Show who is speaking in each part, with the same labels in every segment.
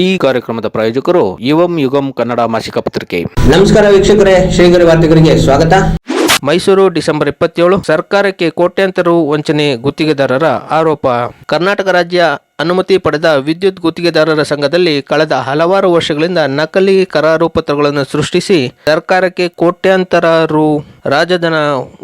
Speaker 1: ಈ ಕಾರ್ಯಕ್ರಮದ ಪ್ರಾಯೋಜಕರು ಯುವಂ ಯುಗಂ ಕನ್ನಡ ಮಾಸಿಕ ಪತ್ರಿಕೆ.
Speaker 2: ನಮಸ್ಕಾರ ವೀಕ್ಷಕರೇ ಶ್ರೀಗರಿ ವಾರ್ತೆಗರಿಗೆ ಸ್ವಾಗತ.
Speaker 1: ಮೈಸೂರು ಡಿಸೆಂಬರ್ ಇಪ್ಪತ್ತೇಳು ಸರ್ಕಾರಕ್ಕೆ ಕೋಟ್ಯಾಂತರ ರು ವಂಚನೆ ಗುತ್ತಿಗೆದಾರರ ಆರೋಪ. ಕರ್ನಾಟಕ ರಾಜ್ಯ ಅನುಮತಿ ಪಡೆದ ವಿದ್ಯುತ್ ಗುತ್ತಿಗೆದಾರರ ಸಂಘದಲ್ಲಿ ಕಳೆದ ಹಲವಾರು ವರ್ಷಗಳಿಂದ ನಕಲಿ ಕರಾರು ಪತ್ರಗಳನ್ನು ಸೃಷ್ಟಿಸಿ ಸರ್ಕಾರಕ್ಕೆ ಕೋಟ್ಯಾಂತರ ರು ರಾಜಧನ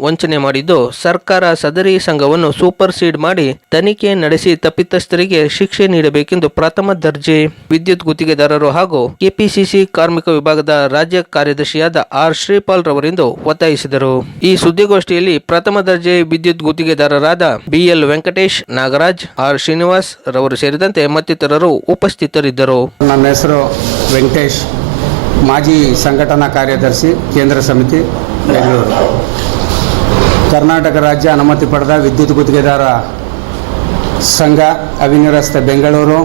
Speaker 1: ವಂಚನೆ ಮಾಡಿದ್ದು ಸರ್ಕಾರ ಸದರಿ ಸಂಘವನ್ನು ಸೂಪರ್ ಸೀಡ್ ಮಾಡಿ ತನಿಖೆ ನಡೆಸಿ ತಪ್ಪಿತಸ್ಥರಿಗೆ ಶಿಕ್ಷೆ ನೀಡಬೇಕೆಂದು ಪ್ರಥಮ ದರ್ಜೆ ವಿದ್ಯುತ್ ಗುತ್ತಿಗೆದಾರರು ಹಾಗೂ ಕೆಪಿಸಿಸಿ ಕಾರ್ಮಿಕ ವಿಭಾಗದ ರಾಜ್ಯ ಕಾರ್ಯದರ್ಶಿಯಾದ ಆರ್ ಶ್ರೀಪಾಲ್ ರವರಿಂದು ಒತ್ತಾಯಿಸಿದರು. ಈ ಸುದ್ದಿಗೋಷ್ಠಿಯಲ್ಲಿ ಪ್ರಥಮ ದರ್ಜೆ ವಿದ್ಯುತ್ ಗುತ್ತಿಗೆದಾರರಾದ B L Venkatesh Nagaraj, R Srinivas ರವರು ಸೇರಿದಂತೆ ಮತ್ತಿತರರು ಉಪಸ್ಥಿತರಿದ್ದರು.
Speaker 3: ನನ್ನ ಹೆಸರು ವೆಂಕಟೇಶ್. ಮಾಜಿ ಸಂಘಟನಾ ಕಾರ್ಯದರ್ಶಿ, ಕೇಂದ್ರ ಸಮಿತಿ. ಬೆಂಗಳೂರು. ಕರ್ನಾಟಕ ರಾಜ್ಯ ಅನುಮತಿ ಪಡೆದ ವಿದ್ಯುತ್ ಗುತ್ತಿಗೆದಾರ ಸಂಘ ಅವಿನ್ಯ ರಸ್ತೆ ಬೆಂಗಳೂರು.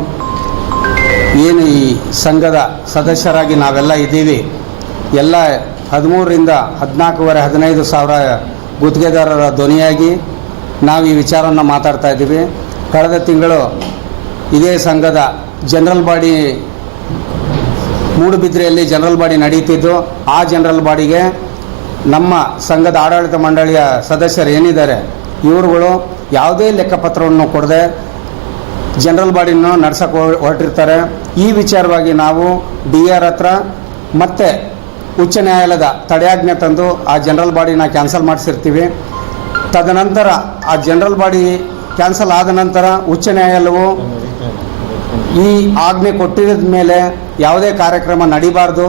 Speaker 3: ಏನು ಈ ಸಂಘದ ಸದಸ್ಯರಾಗಿ ನಾವೆಲ್ಲ ಇದ್ದೀವಿ? ಎಲ್ಲ ಹದಿಮೂರರಿಂದ ಹದಿನಾಲ್ಕೂವರೆ, ಹದಿನೈದು ಸಾವಿರ ಗುತ್ತಿಗೆದಾರರ ಧ್ವನಿಯಾಗಿ ನಾವು ಈ ವಿಚಾರವನ್ನು ಮಾತಾಡ್ತಾ ಇದ್ದೀವಿ. ಕಳೆದ ತಿಂಗಳು ಇದೇ ಸಂಘದ ಜನರಲ್ ಬಾಡಿ ಮೂಡುಬಿದ್ರೆಯಲ್ಲಿ ಜನರಲ್ ಬಾಡಿ ನಡೀತಿದ್ದು ಆ ಜನರಲ್ ಬಾಡಿಗೆ ನಮ್ಮ ಸಂಘದ ಆಡಳಿತ ಮಂಡಳಿಯ ಸದಸ್ಯರು ಏನಿದ್ದಾರೆ, ಇವರುಗಳು ಯಾವುದೇ ಲೆಕ್ಕಪತ್ರವನ್ನು ಕೊಡದೆ ಜನರಲ್ ಬಾಡಿನ ನಡೆಸಕ್ಕೆ ಹೊರಟಿರ್ತಾರೆ. ಈ ವಿಚಾರವಾಗಿ ನಾವು ಡಿ ಆರ್ ಹತ್ರ ಮತ್ತೆ ಉಚ್ಚ ನ್ಯಾಯಾಲಯದ ತಡೆಯಾಜ್ಞೆ ತಂದು ಆ ಜನರಲ್ ಬಾಡಿನ ಕ್ಯಾನ್ಸಲ್ ಮಾಡಿಸಿರ್ತೀವಿ. ತದನಂತರ ಆ ಜನರಲ್ ಬಾಡಿ ಕ್ಯಾನ್ಸಲ್ ಆದ ನಂತರ ಉಚ್ಚ ನ್ಯಾಯಾಲಯವು ಈ ಆಜ್ಞೆ ಕೊಟ್ಟಿದ ಮೇಲೆ ಯಾವುದೇ ಕಾರ್ಯಕ್ರಮ ನಡಿಬಾರ್ದು.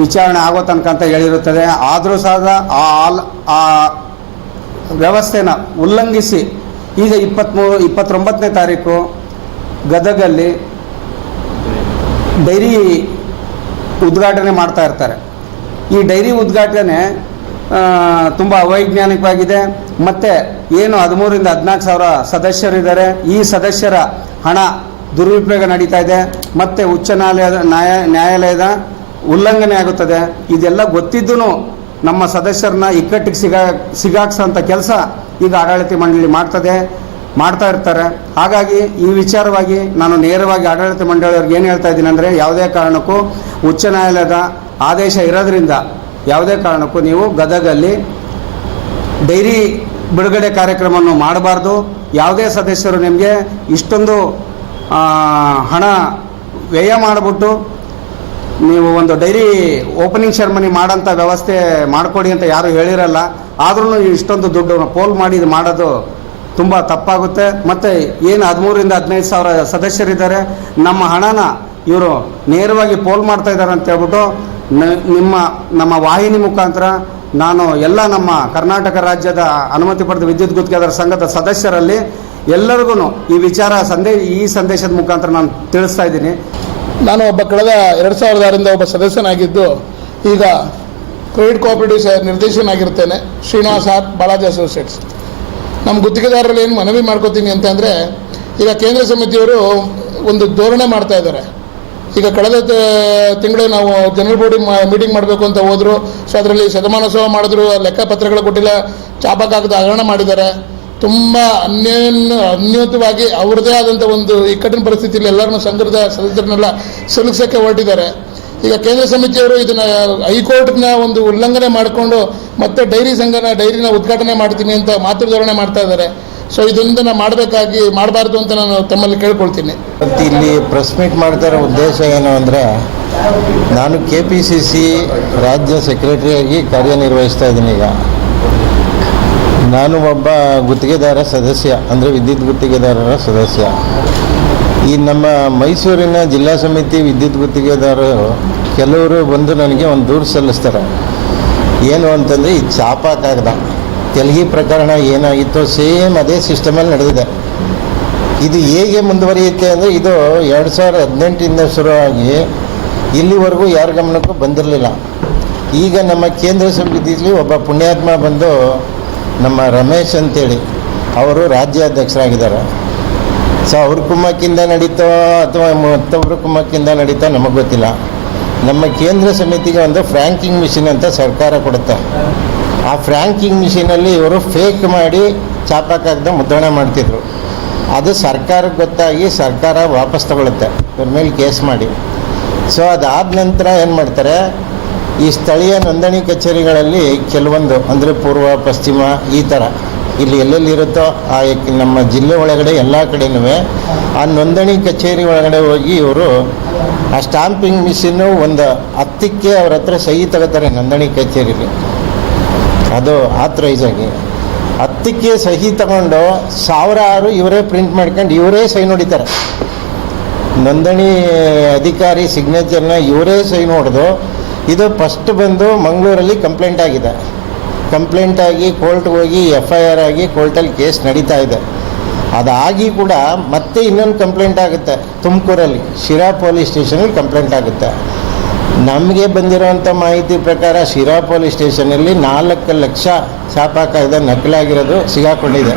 Speaker 3: ವಿಚಾರಣೆ ಆಗೋ ತನಕ ಅಂತ ಹೇಳಿರುತ್ತದೆ. ಆದರೂ ಸಹ ಆ ಆ ವ್ಯವಸ್ಥೆನ ಉಲ್ಲಂಘಿಸಿ, ಈಗ ಇಪ್ಪತ್ತ್ಮೂರು ಇಪ್ಪತ್ತೊಂಬತ್ತನೇ ತಾರೀಕು ಗದಗಲ್ಲಿ ಡೈರಿ ಉದ್ಘಾಟನೆ ಮಾಡ್ತಾ ಇರ್ತಾರೆ. ಈ ಡೈರಿ ಉದ್ಘಾಟನೆ ತುಂಬ ಅವೈಜ್ಞಾನಿಕವಾಗಿದೆ. ಮತ್ತು ಏನು ಹದಿಮೂರಿಂದ ಹದಿನಾಲ್ಕು ಸಾವಿರ ಸದಸ್ಯರಿದ್ದಾರೆ. ಈ ಸದಸ್ಯರ ಹಣ ದುರುಪಯೋಗ ನಡೀತಾ ಇದೆ. ಮತ್ತು ಉಚ್ಚ ನ್ಯಾಯಾಲಯದ ನ್ಯಾಯ, ನ್ಯಾಯಾಲಯದ ಉಲ್ಲಂಘನೆ ಆಗುತ್ತದೆ. ಇದೆಲ್ಲ ಗೊತ್ತಿದ್ದೂ ನಮ್ಮ ಸದಸ್ಯರನ್ನ ಇಕ್ಕಟ್ಟಿಗೆ ಸಿಗಾ, ಸಿಗಾಕ್ಸೋಂಥ ಕೆಲಸ ಈಗ ಆಡಳಿತ ಮಂಡಳಿ ಮಾಡ್ತದೆ, ಮಾಡ್ತಾ ಇರ್ತಾರೆ. ಹಾಗಾಗಿ ಈ ವಿಚಾರವಾಗಿ ನಾನು ನೇರವಾಗಿ ಆಡಳಿತ ಮಂಡಳಿಯವ್ರಿಗೆ ಏನು ಹೇಳ್ತಾ ಇದ್ದೀನಿ ಅಂದರೆ ಯಾವುದೇ ಕಾರಣಕ್ಕೂ ಉಚ್ಚ ನ್ಯಾಯಾಲಯದ ಆದೇಶ ಇರೋದ್ರಿಂದ ಯಾವುದೇ ಕಾರಣಕ್ಕೂ ನೀವು ಗದಗಲ್ಲಿ ಡೈರಿ ಬಿಡುಗಡೆ ಕಾರ್ಯಕ್ರಮವನ್ನು ಮಾಡಬಾರ್ದು. ಯಾವುದೇ ಸದಸ್ಯರು ನಿಮಗೆ ಇಷ್ಟೊಂದು ಹಣ ವ್ಯಯ ಮಾಡಿಬಿಟ್ಟು ನೀವು ಒಂದು ಡೈರಿ ಓಪನಿಂಗ್ ಸೆರೆಮನಿ ಮಾಡೋಂಥ ವ್ಯವಸ್ಥೆ ಮಾಡಿಕೊಡಿ ಅಂತ ಯಾರು ಹೇಳಿರಲ್ಲ ಆದ್ರೂ ಇಷ್ಟೊಂದು ದುಡ್ಡು ಪೋಲ್ ಮಾಡಿ ಇದು ಮಾಡೋದು ತುಂಬ ತಪ್ಪಾಗುತ್ತೆ. ಮತ್ತು ಏನು ಹದಿಮೂರಿಂದ ಹದಿನೈದು ಸಾವಿರ ಸದಸ್ಯರಿದ್ದಾರೆ, ನಮ್ಮ ಹಣನ ಇವರು ನೇರವಾಗಿ ಪೋಲ್ ಮಾಡ್ತಾ ಇದ್ದಾರೆ ಅಂತ ಹೇಳ್ಬಿಟ್ಟು ನಿಮ್ಮ, ನಮ್ಮ ವಾಹಿನಿ ಮುಖಾಂತರ ನಾನು ಎಲ್ಲ ನಮ್ಮ ಕರ್ನಾಟಕ ರಾಜ್ಯದ ಅನುಮತಿ ಪಡೆದ ವಿದ್ಯುತ್ ಗುತ್ತಿಗೆದಾರ ಸಂಘದ ಸದಸ್ಯರಲ್ಲಿ ಎಲ್ಲರಿಗೂ ಈ ವಿಚಾರ ಸಂದೇಶ ಈ ಸಂದೇಶದ ಮುಖಾಂತರ ನಾನು ತಿಳಿಸ್ತಾ ಇದ್ದೀನಿ.
Speaker 4: ನಾನು ಒಬ್ಬ ಕಳೆದ ಎರಡು ಸಾವಿರದ ಆರರಿಂದ ಒಬ್ಬ ಸದಸ್ಯನಾಗಿದ್ದು, ಈಗ ಕ್ರೆಡಿಟ್ ಕೋಆಪರೇಟಿವ್ ನಿರ್ದೇಶಕನಾಗಿರ್ತೇನೆ ಶ್ರೀನಿವಾಸ ಬಾಲಾಜಿ ಅಸೋಸಿಯೇಟ್ಸ್ ನಮ್ಮ ಗುತ್ತಿಗೆದಾರರಲ್ಲಿ ಏನು ಮನವಿ ಮಾಡ್ಕೋತೀನಿ ಅಂತಂದರೆ ಈಗ ಕೇಂದ್ರ ಸಮಿತಿಯವರು ಒಂದು ಧೋರಣೆ ಮಾಡ್ತಾ ಇದ್ದಾರೆ. ಈಗ ಕಳೆದ ತಿಂಗಳು ನಾವು ಜನರಲ್ ಬೋರ್ಡಿಂಗ್ ಮೀಟಿಂಗ್ ಮಾಡಬೇಕು ಅಂತ ಹೋದರು. ಸೊ, ಅದರಲ್ಲಿ ಶತಮಾನೋತ್ಸವ ಮಾಡಿದ್ರು. ಲೆಕ್ಕಪತ್ರಗಳು ಕೊಟ್ಟಿಲ್ಲ. ಚಾಪಕ್ಕಾಗದ ಹಗರಣ ಮಾಡಿದ್ದಾರೆ. ತುಂಬ ಅನ್ಯೋನ್ಯ ಅನ್ಯೋನ್ಯವಾಗಿ ಅವ್ರದ್ದೇ ಆದಂಥ ಒಂದು ಇಕ್ಕಟ್ಟಿನ ಪರಿಸ್ಥಿತಿಯಲ್ಲಿ ಎಲ್ಲರನ್ನೂ ಸಂಘದ ಸದಸ್ಯರನ್ನೆಲ್ಲ ಸಲ್ಲಿಸೋಕ್ಕೆ ಹೊರಟಿದ್ದಾರೆ. ಈಗ ಕೇಂದ್ರ ಸಮಿತಿಯವರು ಇದನ್ನ ಹೈಕೋರ್ಟ್ನ ಒಂದು ಉಲ್ಲಂಘನೆ ಮಾಡಿಕೊಂಡು ಮತ್ತೆ ಡೈರಿ ಸಂಘನ ಡೈರಿನ ಉದ್ಘಾಟನೆ ಮಾಡ್ತೀನಿ ಅಂತ ಮಾತೃ ಧೋರಣೆ ಮಾಡ್ತಾ ಇದ್ದಾರೆ. ಸೊ ಇದೊಂದನ್ನ ಮಾಡಬೇಕಾಗಿ ಮಾಡಬಾರ್ದು ಅಂತ ನಾನು ತಮ್ಮಲ್ಲಿ ಕೇಳ್ಕೊಳ್ತೀನಿ.
Speaker 5: ಇಲ್ಲಿ ಪ್ರೆಸ್ ಮೀಟ್ ಮಾಡ್ತಾ ಇರೋ ಉದ್ದೇಶ ಏನು ಅಂದರೆ, ನಾನು ಕೆ ಪಿ ಸಿ ಸಿ ರಾಜ್ಯ ಸೆಕ್ರೆಟರಿಯಾಗಿ ಕಾರ್ಯನಿರ್ವಹಿಸ್ತಾ ಇದ್ದೀನಿ ಈಗ. ನಾನು ಒಬ್ಬ ಗುತ್ತಿಗೆದಾರ ಸದಸ್ಯ, ಅಂದರೆ ವಿದ್ಯುತ್ ಗುತ್ತಿಗೆದಾರರ ಸದಸ್ಯ. ಈ ನಮ್ಮ ಮೈಸೂರಿನ ಜಿಲ್ಲಾ ಸಮಿತಿ ವಿದ್ಯುತ್ ಗುತ್ತಿಗೆದಾರರು ಕೆಲವರು ಬಂದು ನನಗೆ ಒಂದು ದೂರು ಸಲ್ಲಿಸ್ತಾರೆ. ಏನು ಅಂತಂದರೆ, ಈ ಚಾಪ ಕಾಗದ, ತೆಲಗಿ ಪ್ರಕರಣ ಏನಾಗಿತ್ತೋ ಸೇಮ್ ಅದೇ ಸಿಸ್ಟಮಲ್ಲಿ ನಡೆದಿದೆ. ಇದು ಹೇಗೆ ಮುಂದುವರಿಯುತ್ತೆ ಅಂದರೆ, ಇದು ಎರಡು ಸಾವಿರದ ಹದಿನೆಂಟರಿಂದ ಶುರುವಾಗಿ ಇಲ್ಲಿವರೆಗೂ ಯಾರ ಗಮನಕ್ಕೂ ಬಂದಿರಲಿಲ್ಲ. ಈಗ ನಮ್ಮ ಕೇಂದ್ರ ಸಮಿತಿಯಲ್ಲಿ ಒಬ್ಬ ಪುಣ್ಯಾತ್ಮ ಬಂದು ನಮ್ಮ ರಮೇಶ್ ಅಂತೇಳಿ, ಅವರು ರಾಜ್ಯಾಧ್ಯಕ್ಷರಾಗಿದ್ದಾರೆ. ಸೊ ಅವ್ರ ಕುಮ್ಮಕ್ಕಿಂದ ನಡೀತೋ ಅಥವಾ ಮತ್ತೊಬ್ಬರ ಕುಮ್ಮಕ್ಕಿಂದ ನಡೀತೋ ನಮಗೆ ಗೊತ್ತಿಲ್ಲ. ನಮ್ಮ ಕೇಂದ್ರ ಸಮಿತಿಗೆ ಒಂದು ಫ್ರ್ಯಾಂಕಿಂಗ್ ಮಿಷಿನ್ ಅಂತ ಸರ್ಕಾರ ಕೊಡುತ್ತೆ. ಆ ಫ್ರ್ಯಾಂಕಿಂಗ್ ಮಿಷಿನಲ್ಲಿ ಇವರು ಫೇಕ್ ಮಾಡಿ ಚಾಪಕ್ಕಾಗದ ಮುದ್ರಣ ಮಾಡ್ತಿದ್ರು. ಅದು ಸರ್ಕಾರಕ್ಕೆ ಗೊತ್ತಾಗಿ ಸರ್ಕಾರ ವಾಪಸ್ ತಗೊಳ್ಳುತ್ತೆ ಇವ್ರ ಮೇಲೆ ಕೇಸ್ ಮಾಡಿ. ಸೊ ಅದಾದ ನಂತರ ಏನು ಮಾಡ್ತಾರೆ ಈ ಸ್ಥಳೀಯ ನೋಂದಣಿ ಕಚೇರಿಗಳಲ್ಲಿ ಕೆಲವೊಂದು, ಅಂದರೆ ಪೂರ್ವ, ಪಶ್ಚಿಮ, ಈ ಥರ ಇಲ್ಲಿ ಎಲ್ಲೆಲ್ಲಿ ಇರುತ್ತೋ ಆ ನಮ್ಮ ಜಿಲ್ಲೆ ಒಳಗಡೆ ಎಲ್ಲ ಕಡೆನೂ ಆ ನೋಂದಣಿ ಕಚೇರಿ ಒಳಗಡೆ ಹೋಗಿ ಇವರು ಆ ಸ್ಟಾಂಪಿಂಗ್ ಮಿಷಿನ್ನು ಒಂದು ಹತ್ತಕ್ಕೆ ಅವ್ರ ಹತ್ರ ಸಹಿ ತಗೋತಾರೆ ನೋಂದಣಿ ಕಚೇರಿಲಿ. ಅದು ಆಥರೈಸ್ ಆಗಿ. ಹತ್ತಕ್ಕೆ ಸಹಿ ತಗೊಂಡು ಸಾವಿರಾರು ಇವರೇ ಪ್ರಿಂಟ್ ಮಾಡ್ಕೊಂಡು ಇವರೇ ಸಹಿ ನೋಡಿತಾರೆ. ನೋಂದಣಿ ಅಧಿಕಾರಿ ಸಿಗ್ನೇಚರ್ನ ಇವರೇ ಸಹಿ ಹೊಡೆದು ಇದು ಫಸ್ಟ್ ಬಂದು ಮಂಗಳೂರಲ್ಲಿ ಕಂಪ್ಲೇಂಟ್ ಆಗಿದೆ. ಕಂಪ್ಲೇಂಟ್ ಆಗಿ ಕೋರ್ಟ್ಗೆ ಹೋಗಿ ಎಫ್ ಐ ಆರ್ ಆಗಿ ಕೋರ್ಟಲ್ಲಿ ಕೇಸ್ ನಡೀತಾ ಇದೆ. ಅದಾಗಿ ಕೂಡ ಮತ್ತೆ ಇನ್ನೊಂದು ಕಂಪ್ಲೇಂಟ್ ಆಗುತ್ತೆ. ತುಮಕೂರಲ್ಲಿ, ಶಿರಾ ಪೊಲೀಸ್ ಸ್ಟೇಷನಲ್ಲಿ ಕಂಪ್ಲೇಂಟ್ ಆಗುತ್ತೆ. ನಮಗೆ ಬಂದಿರುವಂಥ ಮಾಹಿತಿ ಪ್ರಕಾರ ಶಿರಾ ಪೊಲೀಸ್ ಸ್ಟೇಷನಲ್ಲಿ ನಾಲ್ಕು ಲಕ್ಷ ಕಾಯ್ದೆ ನಕಲಾಗಿರೋದು ಸಿಗಾಕೊಂಡಿದೆ.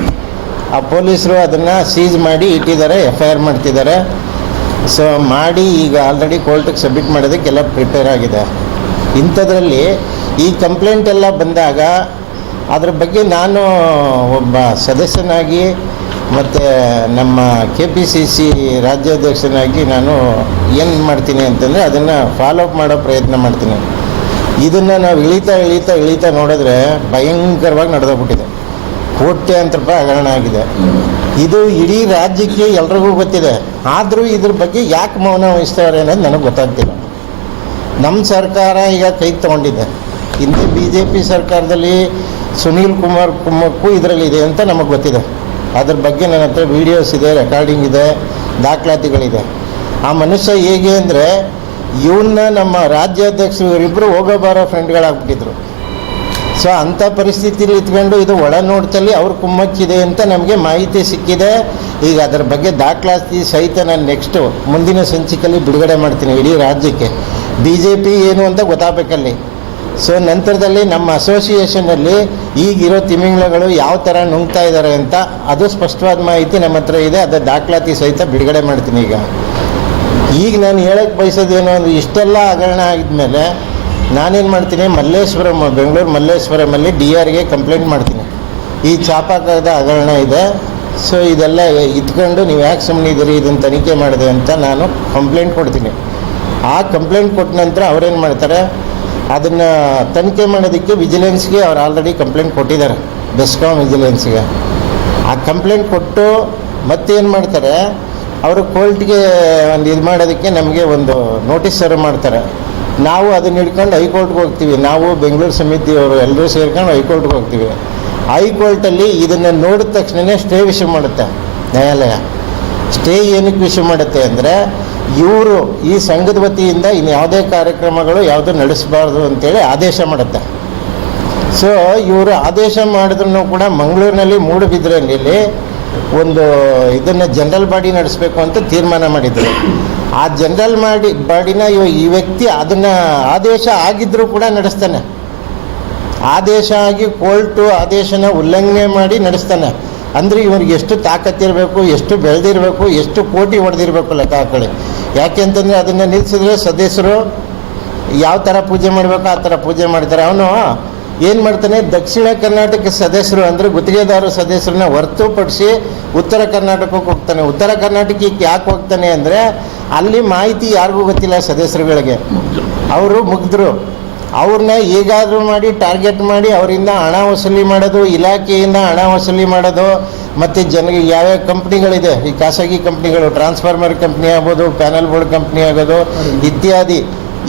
Speaker 5: ಆ ಪೊಲೀಸರು ಅದನ್ನು ಸೀಜ್ ಮಾಡಿ ಇಟ್ಟಿದ್ದಾರೆ ಎಫ್ ಐ ಆರ್ ಮಾಡ್ತಿದ್ದಾರೆ. ಸೊ ಮಾಡಿ ಈಗ ಆಲ್ರೆಡಿ ಕೋರ್ಟಿಗೆ ಸಬ್ಮಿಟ್ ಮಾಡೋದಕ್ಕೆಲ್ಲ ಪ್ರಿಪೇರ್ ಆಗಿದೆ. ಇಂಥದ್ರಲ್ಲಿ ಈ ಕಂಪ್ಲೇಂಟ್ ಎಲ್ಲ ಬಂದಾಗ ಅದ್ರ ಬಗ್ಗೆ ನಾನು ಒಬ್ಬ ಸದಸ್ಯನಾಗಿ ಮತ್ತು ನಮ್ಮ ಕೆ ಪಿ ಸಿ ಸಿ ರಾಜ್ಯಾಧ್ಯಕ್ಷನಾಗಿ ನಾನು ಏನು ಮಾಡ್ತೀನಿ ಅಂತಂದರೆ ಅದನ್ನು ಫಾಲೋಅಪ್ ಮಾಡೋ ಪ್ರಯತ್ನ ಮಾಡ್ತೀನಿ. ಇದನ್ನು ನಾವು ಇಳಿತಾ ಇಳಿತಾ ಇಳಿತಾ ನೋಡಿದ್ರೆ ಭಯಂಕರವಾಗಿ ನಡೆದೋಗ್ಬಿಟ್ಟಿದೆ. ಕೋಟ್ಯಾಂತರ ರೂಪಾಯಿ ಹಗರಣ ಆಗಿದೆ. ಇದು ಇಡೀ ರಾಜ್ಯಕ್ಕೆ ಎಲ್ರಿಗೂ ಗೊತ್ತಿದೆ. ಆದರೂ ಇದ್ರ ಬಗ್ಗೆ ಯಾಕೆ ಮೌನ ವಹಿಸ್ತಾರೆ ಅನ್ನೋದು ನನಗೆ ಗೊತ್ತಾಗ್ತಿಲ್ಲ. ನಮ್ಮ ಸರ್ಕಾರ ಈಗ ಕೈ ತಗೊಂಡಿದೆ. ಹಿಂದೆ ಬಿ ಜೆ ಪಿ ಸರ್ಕಾರದಲ್ಲಿ ಸುನೀಲ್ ಕುಮಾರ್ ಕುಮ್ಮಕ್ಕೂ ಇದರಲ್ಲಿ ಇದೆ ಅಂತ ನಮಗೆ ಗೊತ್ತಿದೆ. ಅದ್ರ ಬಗ್ಗೆ ನನ್ನ ಹತ್ರ ವೀಡಿಯೋಸ್ ಇದೆ ರೆಕಾರ್ಡಿಂಗ್ ಇದೆ, ದಾಖಲಾತಿಗಳಿದೆ. ಆ ಮನುಷ್ಯ ಹೇಗೆ ಅಂದರೆ ಇವನ್ನ ನಮ್ಮ ರಾಜ್ಯಾಧ್ಯಕ್ಷರು ಇವರಿಬ್ಬರು ಹೋಗೋ ಬಾರೋ ಫ್ರೆಂಡ್ಗಳಾಗ್ಬಿಟ್ಟಿದ್ರು. ಸೊ ಅಂಥ ಪರಿಸ್ಥಿತಿಲಿ ಇಟ್ಕೊಂಡು ಇದು ಒಳ ನೋಡ್ತಲ್ಲಿ ಅವ್ರ ಕುಮ್ಮಕ್ಕಿದೆ ಅಂತ ನಮಗೆ ಮಾಹಿತಿ ಸಿಕ್ಕಿದೆ. ಈಗ ಅದರ ಬಗ್ಗೆ ದಾಖಲಾತಿ ಸಹಿತ ನಾನು ನೆಕ್ಸ್ಟು ಮುಂದಿನ ಸಂಚಿಕೆಯಲ್ಲಿ ಬಿಡುಗಡೆ ಮಾಡ್ತೀನಿ ಇಡೀ ರಾಜ್ಯಕ್ಕೆ. ಬಿ ಜೆ ಪಿ ಏನು ಅಂತ ಗೊತ್ತಾಗಬೇಕಲ್ಲಿ. ಸೊ ನಂತರದಲ್ಲಿ ನಮ್ಮ ಅಸೋಸಿಯೇಷನಲ್ಲಿ ಈಗಿರೋ ತಿಮಿಂಗ್ಳಗಳು ಯಾವ ಥರ ನುಂಗ್ತಾ ಇದ್ದಾರೆ ಅಂತ ಅದು ಸ್ಪಷ್ಟವಾದ ಮಾಹಿತಿ ನಮ್ಮ ಹತ್ರ ಇದೆ. ಅದರ ದಾಖಲಾತಿ ಸಹಿತ ಬಿಡುಗಡೆ ಮಾಡ್ತೀನಿ ಈಗ. ಈಗ ನಾನು ಹೇಳಕ್ಕೆ ಬಯಸೋದೇನು ಅಂದರೆ ಇಷ್ಟೆಲ್ಲ ಹಗರಣ ಆಗಿದ್ಮೇಲೆ ನಾನೇನು ಮಾಡ್ತೀನಿ, ಮಲ್ಲೇಶ್ವರಂ, ಬೆಂಗಳೂರು ಮಲ್ಲೇಶ್ವರಮಲ್ಲಿ ಡಿ ಆರ್ಗೆ ಕಂಪ್ಲೇಂಟ್ ಮಾಡ್ತೀನಿ. ಈ ಚಾಪಾಕದ ಹಗರಣ ಇದೆ. ಸೊ ಇದೆಲ್ಲ ಇದ್ಕೊಂಡು ನೀವು ಯಾಕೆ ಸುಮ್ಮನೆ ಇದ್ದೀರಿ ಇದನ್ನು ತನಿಖೆ ಮಾಡಿದೆ ಅಂತ ನಾನು ಕಂಪ್ಲೇಂಟ್ ಕೊಡ್ತೀನಿ. ಆ ಕಂಪ್ಲೇಂಟ್ ಕೊಟ್ಟ ನಂತರ ಅವ್ರೇನು ಮಾಡ್ತಾರೆ? ಅದನ್ನು ತನಿಖೆ ಮಾಡೋದಕ್ಕೆ ವಿಜಿಲೆನ್ಸ್ಗೆ ಅವ್ರು ಆಲ್ರೆಡಿ ಕಂಪ್ಲೇಂಟ್ ಕೊಟ್ಟಿದ್ದಾರೆ ಬೆಸ್ಕಾಮ್ ವಿಜಿಲೆನ್ಸ್ಗೆ ಆ ಕಂಪ್ಲೇಂಟ್ ಕೊಟ್ಟು ಮತ್ತೇನು ಮಾಡ್ತಾರೆ? ಅವರು ಕೋರ್ಟ್ಗೆ ಒಂದು ಇದು ಮಾಡೋದಕ್ಕೆ ನಮಗೆ ಒಂದು ನೋಟಿಸ್ ಸರ್ವ್ ಮಾಡ್ತಾರೆ. ನಾವು ಅದನ್ನ ಹಿಡ್ಕೊಂಡು ಹೈಕೋರ್ಟ್ಗೆ ಹೋಗ್ತೀವಿ. ನಾವು ಬೆಂಗಳೂರು ಸಮಿತಿಯವರು ಎಲ್ಲರೂ ಸೇರ್ಕೊಂಡು ಹೈಕೋರ್ಟ್ಗೆ ಹೋಗ್ತೀವಿ. ಹೈಕೋರ್ಟಲ್ಲಿ ಇದನ್ನು ನೋಡಿದ ತಕ್ಷಣವೇ ಸ್ಟೇ ವಿಷಯ ಮಾಡುತ್ತೆ, ನ್ಯಾಯಾಲಯ. ಸ್ಟೇ ಏನಕ್ಕೆ ವಿಷಯ ಮಾಡುತ್ತೆ ಅಂದರೆ ಇವರು ಈ ಸಂಘದ ವತಿಯಿಂದ ಇನ್ನು ಯಾವುದೇ ಕಾರ್ಯಕ್ರಮಗಳು ಯಾವುದೂ ನಡೆಸಬಾರ್ದು ಅಂತೇಳಿ ಆದೇಶ ಮಾಡುತ್ತೆ. ಸೊ ಇವರು ಆದೇಶ ಮಾಡಿದ್ರು ಕೂಡ ಮಂಗಳೂರಿನಲ್ಲಿ ಮೂಡುಬಿದ್ರೆಯಲ್ಲಿ ಒಂದು ಇದನ್ನು ಜನರಲ್ ಬಾಡಿ ನಡೆಸಬೇಕು ಅಂತ ತೀರ್ಮಾನ ಮಾಡಿದರು. ಆ ಜನರಲ್ ಮಾಡಿ, ಬಾಡಿನ ಈ ವ್ಯಕ್ತಿ ಅದನ್ನು ಆದೇಶ ಆಗಿದ್ದರೂ ಕೂಡ ನಡೆಸ್ತಾನೆ. ಆದೇಶ ಆಗಿ ಕೋರ್ಟು ಆದೇಶನ ಉಲ್ಲಂಘನೆ ಮಾಡಿ ನಡೆಸ್ತಾನೆ. ಅಂದರೆ ಇವ್ರಿಗೆ ಎಷ್ಟು ತಾಕತ್ತಿರಬೇಕು ಎಷ್ಟು ಬೆಳೆದಿರಬೇಕು, ಎಷ್ಟು ಕೋಟಿ ಹೊಡೆದಿರಬೇಕು ಲೆಕ್ಕ ಹಾಕೊಳ್ಳಿ ಯಾಕೆಂತಂದರೆ ಅದನ್ನು ನಿಲ್ಲಿಸಿದ್ರೆ ಸದಸ್ಯರು ಯಾವ ಥರ ಪೂಜೆ ಮಾಡಬೇಕು, ಆ ಥರ ಪೂಜೆ ಮಾಡ್ತಾರೆ. ಅವನು ಏನು ಮಾಡ್ತಾನೆ? ದಕ್ಷಿಣ ಕರ್ನಾಟಕ ಸದಸ್ಯರು ಅಂದರೆ ಗುತ್ತಿಗೆದಾರ ಸದಸ್ಯರನ್ನ ಹೊರತುಪಡಿಸಿ ಉತ್ತರ ಕರ್ನಾಟಕಕ್ಕೆ ಹೋಗ್ತಾನೆ. ಉತ್ತರ ಕರ್ನಾಟಕಕ್ಕೆ ಯಾಕೆ ಹೋಗ್ತಾನೆ ಅಂದರೆ ಅಲ್ಲಿ ಮಾಹಿತಿ ಯಾರಿಗೂ ಗೊತ್ತಿಲ್ಲ ಸದಸ್ಯರುಗಳಿಗೆ. ಅವರು ಮುಗ್ಧರು ಅವ್ರನ್ನ ಹೇಗಾದರೂ ಮಾಡಿ ಟಾರ್ಗೆಟ್ ಮಾಡಿ ಅವರಿಂದ ಹಣ ವಸೂಲಿ ಮಾಡೋದು, ಇಲಾಖೆಯಿಂದ ಹಣ ವಸೂಲಿ ಮಾಡೋದು, ಮತ್ತು ಜನರಿಗೆ ಯಾವ್ಯಾವ ಕಂಪ್ನಿಗಳಿದೆ, ಈ ಖಾಸಗಿ ಕಂಪ್ನಿಗಳು, ಟ್ರಾನ್ಸ್ಫಾರ್ಮರ್ ಕಂಪ್ನಿ ಆಗ್ಬೋದು, ಪ್ಯಾನಲ್ ಬೋರ್ಡ್ ಕಂಪ್ನಿ ಆಗೋದು ಇತ್ಯಾದಿ,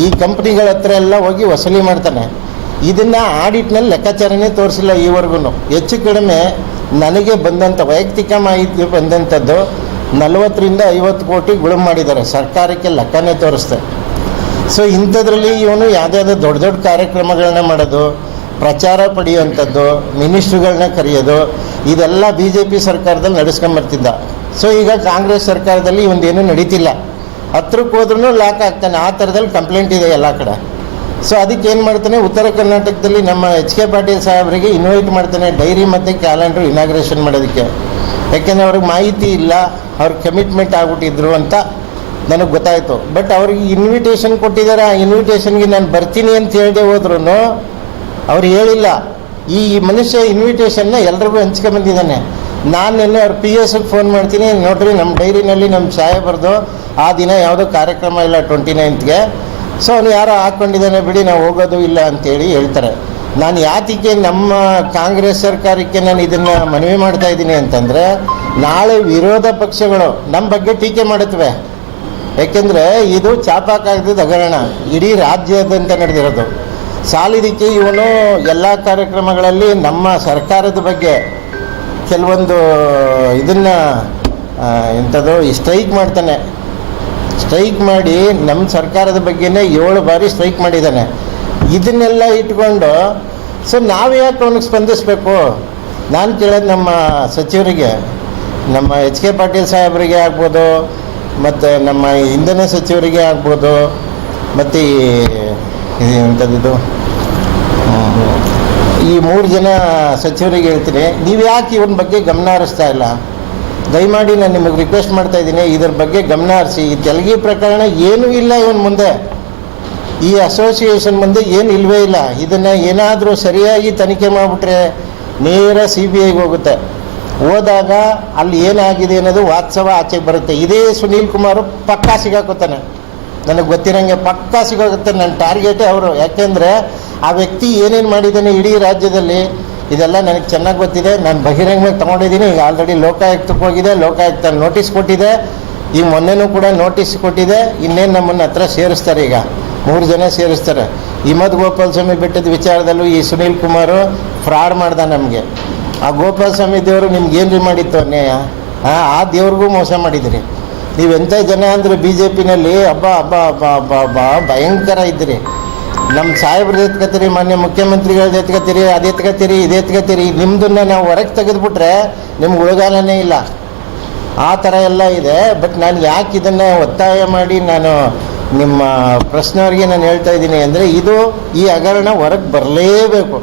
Speaker 5: ಈ ಕಂಪ್ನಿಗಳ ಹತ್ರ ಎಲ್ಲ ಹೋಗಿ ವಸೂಲಿ ಮಾಡ್ತಾನೆ. ಇದನ್ನು ಆಡಿಟ್ನಲ್ಲಿ ಲೆಕ್ಕಾಚಾರನೇ ತೋರಿಸಿಲ್ಲ ಈವರೆಗೂ. ಹೆಚ್ಚು ಕಡಿಮೆ ನನಗೆ ಬಂದಂಥ ವೈಯಕ್ತಿಕ ಮಾಹಿತಿ ಬಂದಂಥದ್ದು ನಲವತ್ತರಿಂದ ಐವತ್ತು ಕೋಟಿ ಗುಳುಮ್ ಮಾಡಿದ್ದಾರೆ. ಸರ್ಕಾರಕ್ಕೆ ಲೆಕ್ಕನೇ ತೋರಿಸ್ತೆ ಸೊ ಇಂಥದ್ರಲ್ಲಿ ಇವನು ಯಾವುದ್ಯಾವುದೋ ದೊಡ್ಡ ದೊಡ್ಡ ಕಾರ್ಯಕ್ರಮಗಳನ್ನ ಮಾಡೋದು, ಪ್ರಚಾರ ಪಡೆಯುವಂಥದ್ದು ಮಿನಿಸ್ಟ್ರುಗಳನ್ನ ಕರೆಯೋದು, ಇದೆಲ್ಲ ಬಿ ಜೆ ಪಿ ಸರ್ಕಾರದಲ್ಲಿ ನಡೆಸ್ಕೊಂಬರ್ತಿದ್ದ. ಸೊ ಈಗ ಕಾಂಗ್ರೆಸ್ ಸರ್ಕಾರದಲ್ಲಿ ಇವಂದೇನು ನಡೀತಿಲ್ಲ. ಹತ್ರಕ್ಕೆ ಹೋದ್ರೂ ಲಾಕ್ ಆಗ್ತಾನೆ. ಆ ಥರದಲ್ಲಿ ಕಂಪ್ಲೇಂಟ್ ಇದೆ ಎಲ್ಲ ಕಡೆ. ಸೊ ಅದಕ್ಕೆ ಏನು ಮಾಡ್ತಾನೆ? ಉತ್ತರ ಕರ್ನಾಟಕದಲ್ಲಿ ನಮ್ಮ ಎಚ್ ಕೆ ಪಾಟೀಲ್ ಸಾಹೇಬರಿಗೆ ಇನ್ವೈಟ್ ಮಾಡ್ತಾನೆ. ಡೈರಿ ಮತ್ತು ಕ್ಯಾಲೆಂಡ್ರು ಇನಾಗ್ರೇಷನ್ ಮಾಡೋದಕ್ಕೆ. ಯಾಕೆಂದರೆ ಅವ್ರಿಗೆ ಮಾಹಿತಿ ಇಲ್ಲ. ಅವ್ರ ಕಮಿಟ್ಮೆಂಟ್ ಆಗ್ಬಿಟ್ಟಿದ್ರು ಅಂತ ನನಗೆ ಗೊತ್ತಾಯಿತು. ಬಟ್ ಅವ್ರಿಗೆ ಇನ್ವಿಟೇಷನ್ ಕೊಟ್ಟಿದ್ದಾರೆ. ಆ ಇನ್ವಿಟೇಷನ್ಗೆ ನಾನು ಬರ್ತೀನಿ ಅಂತ ಹೇಳದೆ ಹೋದ್ರೂ ಅವ್ರು ಹೇಳಿಲ್ಲ. ಈ ಮನುಷ್ಯ ಇನ್ವಿಟೇಷನ್ನ ಎಲ್ರಿಗೂ ಹಂಚ್ಕೊಂಬಂದಿದ್ದಾನೆ ನಾನು ನಿನ್ನೆ ಅವ್ರ ಪಿ ಎಸ್ ಫೋನ್ ಮಾಡ್ತೀನಿ. ನೋಡ್ರಿ ನಮ್ಮ ಡೈರಿನಲ್ಲಿ ನಮ್ಮ ಸಾಹೇಬರ್ದು ಆ ದಿನ ಯಾವುದೋ ಕಾರ್ಯಕ್ರಮ ಇಲ್ಲ ಟ್ವೆಂಟಿ ನೈನ್ತ್ಗೆ ಸೊ ಅವನು ಯಾರೋ ಹಾಕ್ಕೊಂಡಿದ್ದಾನೆ ಬಿಡಿ, ನಾವು ಹೋಗೋದು ಇಲ್ಲ ಅಂತೇಳಿ ಹೇಳ್ತಾರೆ. ನಾನು ಯಾತಿಗೆ ನಮ್ಮ ಕಾಂಗ್ರೆಸ್ ಸರ್ಕಾರಕ್ಕೆ ನಾನು ಇದನ್ನು ಮನವಿ ಮಾಡ್ತಾ ಇದ್ದೀನಿ ಅಂತಂದರೆ, ನಾಳೆ ವಿರೋಧ ಪಕ್ಷಗಳು ನಮ್ಮ ಬಗ್ಗೆ ಟೀಕೆ ಮಾಡುತ್ತವೆ. ಯಾಕೆಂದರೆ ಇದು ಚಾಪಾಕಾಗದ ಹಗರಣ. ಇಡೀ ರಾಜ್ಯದಂತ ನಡೆದಿರೋದು. ಸಾಲಿದಕ್ಕೆ ಇವನು ಎಲ್ಲ ಕಾರ್ಯಕ್ರಮಗಳಲ್ಲಿ ನಮ್ಮ ಸರ್ಕಾರದ ಬಗ್ಗೆ ಕೆಲವೊಂದು ಇದನ್ನು ಎಂಥದ್ದು ಸ್ಟ್ರೈಕ್ ಮಾಡ್ತಾನೆ. ಸ್ಟ್ರೈಕ್ ಮಾಡಿ ನಮ್ಮ ಸರ್ಕಾರದ ಬಗ್ಗೆನೇ ಏಳು ಬಾರಿ ಸ್ಟ್ರೈಕ್ ಮಾಡಿದ್ದಾನೆ. ಇದನ್ನೆಲ್ಲ ಇಟ್ಕೊಂಡು, ಸೊ ನಾವು ಯಾಕೆ ಅವನಿಗೆ ಸ್ಪಂದಿಸಬೇಕು? ನಾನು ಕೇಳೋದು ನಮ್ಮ ಸಚಿವರಿಗೆ, ನಮ್ಮ ಎಚ್ ಕೆ ಪಾಟೀಲ್ ಸಾಹೇಬರಿಗೆ ಆಗ್ಬೋದು ಮತ್ತು ನಮ್ಮ ಇಂಧನ ಸಚಿವರಿಗೆ ಆಗ್ಬೋದು, ಮತ್ತು ಇದು? ಎಂಥದ್ದು ಈ ಮೂರು ಜನ ಸಚಿವರಿಗೆ ಹೇಳ್ತೀನಿ. ನೀವು ಯಾಕೆ ಇವನ ಬಗ್ಗೆ ಗಮನ ಹರಿಸ್ತಾ ಇಲ್ಲ? ದಯಮಾಡಿ ನಾನು ನಿಮಗೆ ರಿಕ್ವೆಸ್ಟ್ ಮಾಡ್ತಾ ಇದ್ದೀನಿ, ಇದ್ರ ಬಗ್ಗೆ ಗಮನ ಹರಿಸಿ. ಈ ತೆಲಗಿ ಪ್ರಕರಣ ಏನೂ ಇಲ್ಲ ಇವನ್ ಮುಂದೆ. ಈ ಅಸೋಸಿಯೇಷನ್ ಮುಂದೆ ಏನು ಇಲ್ಲವೇ ಇಲ್ಲ. ಇದನ್ನು ಏನಾದರೂ ಸರಿಯಾಗಿ ತನಿಖೆ ಮಾಡಿಬಿಟ್ರೆ ನೇರ ಸಿ ಬಿ ಐಗೆ ಹೋಗುತ್ತೆ. ಹೋದಾಗ ಅಲ್ಲಿ ಏನಾಗಿದೆ ಅನ್ನೋದು ವಾತ್ಸವ ಆಚೆಗೆ ಬರುತ್ತೆ. ಇದೇ ಸುನೀಲ್ ಕುಮಾರ್ ಪಕ್ಕಾ ಸಿಗಾಕೋತಾನೆ ನನಗೆ ಗೊತ್ತಿರಂಗೆ ಪಕ್ಕಾ ಸಿಗೋಗುತ್ತೆ ನನ್ನ ಟಾರ್ಗೆಟೇ ಅವರು. ಯಾಕೆಂದರೆ ಆ ವ್ಯಕ್ತಿ ಏನೇನು ಮಾಡಿದ್ದಾನೆ ಇಡೀ ರಾಜ್ಯದಲ್ಲಿ, ಇದೆಲ್ಲ ನನಗೆ ಚೆನ್ನಾಗಿ ಗೊತ್ತಿದೆ. ನಾನು ಬಹಿರಂಗವಾಗಿ ತೊಗೊಂಡಿದ್ದೀನಿ. ಈಗ ಆಲ್ರೆಡಿ ಲೋಕಾಯುಕ್ತಕ್ಕೆ ಹೋಗಿದೆ. ಲೋಕಾಯುಕ್ತ ನೋಟಿಸ್ ಕೊಟ್ಟಿದೆ. ಈ ಮೊನ್ನೆನೂ ಕೂಡ ನೋಟಿಸ್ ಕೊಟ್ಟಿದೆ. ಇನ್ನೇನು ನಮ್ಮನ್ನು ಹತ್ರ ಸೇರಿಸ್ತಾರೆ ಈಗ. ಮೂರು ಜನ ಸೇರಿಸ್ತಾರೆ. ಹಿಮದ್ ಗೋಪಾಲ ಸ್ವಾಮಿ ಬೆಟ್ಟದ ವಿಚಾರದಲ್ಲೂ ಈ ಸುನೀಲ್ ಕುಮಾರು ಫ್ರಾಡ್ ಮಾಡ್ದ ನಮಗೆ. ಆ ಗೋಪಾಲ ಸ್ವಾಮಿ ದೇವರು ನಿಮ್ಗೆ ಏನು ಮಾಡಿತ್ತು ಅನ್ಯಾಯ? ಆ ಆ ದೇವ್ರಿಗೂ ಮೋಸ ಮಾಡಿದಿರಿ. ನೀವೆಂಥ ಜನ ಅಂದರೆ ಬಿ ಜೆ ಪಿನಲ್ಲಿ ಹಬ್ಬ ಹಬ್ಬ ಹಬ್ಬ ಹಬ್ಬ ಹಬ್ಬ ಭಯಂಕರ ಇದ್ದೀರಿ ನಮ್ಮ ಸಾಹೇಬ್ರ ಎತ್ಕತ್ತೀರಿ ಮಾನ್ಯ ಮುಖ್ಯಮಂತ್ರಿಗಳದ್ದು ಎತ್ಕತ್ತೀರಿ ಅದು ಎತ್ಕತ್ತೀರಿ ಇದು ಎತ್ಕತ್ತೀರಿ ನಿಮ್ಮದನ್ನ ನಾವು ಹೊರಗೆ ತೆಗೆದುಬಿಟ್ರೆ ನಿಮ್ಗೆ ಉಳಗಾಲನೇ ಇಲ್ಲ. ಆ ಥರ ಎಲ್ಲ ಇದೆ. ಬಟ್ ನಾನು ಯಾಕೆ ಇದನ್ನು ಒತ್ತಾಯ ಮಾಡಿ ನಾನು ನಿಮ್ಮ ಪ್ರಶ್ನೆಯವರಿಗೆ ನಾನು ಹೇಳ್ತಾ ಇದ್ದೀನಿ ಅಂದರೆ ಇದು ಈ ಹಗರಣ ಹೊರಗೆ ಬರಲೇಬೇಕು.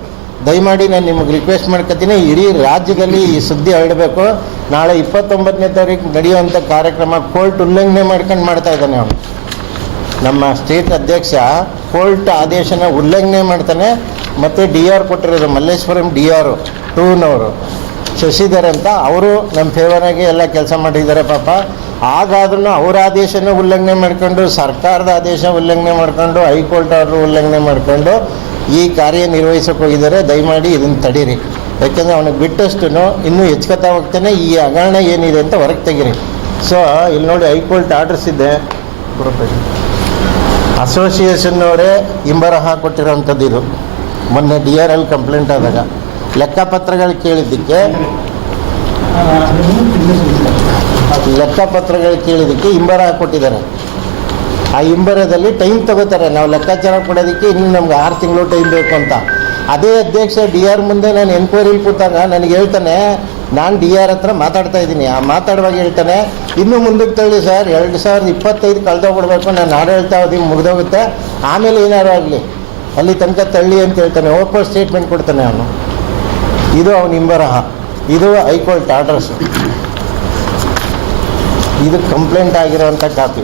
Speaker 5: ದಯಮಾಡಿ ನಾನು ನಿಮಗೆ ರಿಕ್ವೆಸ್ಟ್ ಮಾಡ್ಕೊತೀನಿ, ಇಡೀ ರಾಜ್ಯದಲ್ಲಿ ಈ ಸುದ್ದಿ ಹರಡಬೇಕು. ನಾಳೆ ಇಪ್ಪತ್ತೊಂಬತ್ತನೇ ತಾರೀಕು ನಡೆಯುವಂಥ ಕಾರ್ಯಕ್ರಮ ಕೋರ್ಟ್ ಉಲ್ಲಂಘನೆ ಮಾಡ್ಕೊಂಡು ಮಾಡ್ತಾ ಇದ್ದಾನೆ ಅವನು. ನಮ್ಮ ಸ್ಟೇಟ್ ಅಧ್ಯಕ್ಷ ಕೋರ್ಟ್ ಆದೇಶನ ಉಲ್ಲಂಘನೆ ಮಾಡ್ತಾನೆ, ಮತ್ತು ಡಿ ಆರ್ ಕೊಟ್ಟಿರೋದು ಮಲ್ಲೇಶ್ವರಂ ಡಿ ಆರು ಟೂನವರು. ಶಶಿಧರ್ ಅಂತ ಅವರು ನಮ್ಮ ಫೇವರಾಗಿ ಎಲ್ಲ ಕೆಲಸ ಮಾಡಿದ್ದಾರೆ ಪಾಪ. ಹಾಗಾದ್ರೂ ಅವರ ಆದೇಶನ ಉಲ್ಲಂಘನೆ ಮಾಡ್ಕೊಂಡು, ಸರ್ಕಾರದ ಆದೇಶ ಉಲ್ಲಂಘನೆ ಮಾಡ್ಕೊಂಡು, ಹೈಕೋರ್ಟ್ ಆರ್ಡರ್ ಉಲ್ಲಂಘನೆ ಮಾಡ್ಕೊಂಡು ಈ ಕಾರ್ಯ ನಿರ್ವಹಿಸೋಕೆ ಹೋಗಿದ್ದಾರೆ, ದಯಮಾಡಿ ಇದನ್ನು ತಡೀರಿ. ಯಾಕೆಂದರೆ ಅವನಿಗೆ ಬಿಟ್ಟಷ್ಟು ಇನ್ನೂ ಹೆಚ್ಕೊತಾ ಹೋಗ್ತಾನೆ, ಈ ಹಗರಣ ಏನಿದೆ ಅಂತ ಹೊರಗೆ ತೆಗೀರಿ. ಸೊ ಇಲ್ಲಿ ನೋಡಿ ಹೈಕೋರ್ಟ್ ಆರ್ಡರ್ಸ್ ಇದೆ. ಅಸೋಸಿಯೇಷನ್ನವರೇ ಹಿಂಬರಹ ಕೊಟ್ಟಿರೋವಂಥದ್ದು ಇದು. ಮೊನ್ನೆ ಡಿ ಆರ್ ಎಲ್ ಕಂಪ್ಲೇಂಟ್ ಆದಾಗ. ಲೆಕ್ಕಪತ್ರಗಳು ಕೇಳಿದ್ದಕ್ಕೆ ಲೆಕ್ಕಪತ್ರಗಳು ಕೇಳಿದ್ದಕ್ಕೆ ಹಿಂಬರಹ ಕೊಟ್ಟಿದ್ದಾರೆ ಆ ಹಿಂಬರದಲ್ಲಿ ಟೈಮ್ ತಗೋತಾರೆ. ನಾವು ಲೆಕ್ಕಾಚಾರ ಕೊಡೋದಕ್ಕೆ ಇನ್ನು ನಮ್ಗೆ ಆರು ತಿಂಗಳು ಟೈಮ್ ಬೇಕು ಅಂತ. ಅದೇ ಅಧ್ಯಕ್ಷ ಡಿ ಆರ್ ಮುಂದೆ ನಾನು ಎನ್ಕ್ವೈರಿಲಿ ಕೂತಾಗ ನನಗೆ ಹೇಳ್ತಾನೆ, ನಾನು ಡಿ ಆರ್ ಹತ್ರ ಮಾತಾಡ್ತಾ ಇದ್ದೀನಿ. ಆ ಮಾತಾಡುವಾಗ ಹೇಳ್ತಾನೆ, ಇನ್ನು ಮುಂದಕ್ಕೆ ತಳ್ಳಿ ಸರ್, ಎರಡು ಸಾವಿರದ ಇಪ್ಪತ್ತೈದು ಕಳೆದೋಗ್ಬಿಡ್ಬೇಕು. ನಾನು ಆಡಳಿತ ಅವಧಿ ಮುಗಿದೋಗುತ್ತೆ. ಆಮೇಲೆ ಏನಾರು ಆಗಲಿ. ಅಲ್ಲಿ ತನಕ ತಳ್ಳಿ ಅಂತ ಹೇಳ್ತಾನೆ. ಓಪನ್ ಸ್ಟೇಟ್ಮೆಂಟ್ ಕೊಡ್ತಾನೆ ಅವನು. ಇದು ಅವನ ಹಿಂಬರಹ. ಇದು ಹೈಕೋರ್ಟ್ ಆರ್ಡರ್ಸ್ ಇದು ಕಂಪ್ಲೇಂಟ್ ಆಗಿರೋವಂಥ ಕಾಪಿ.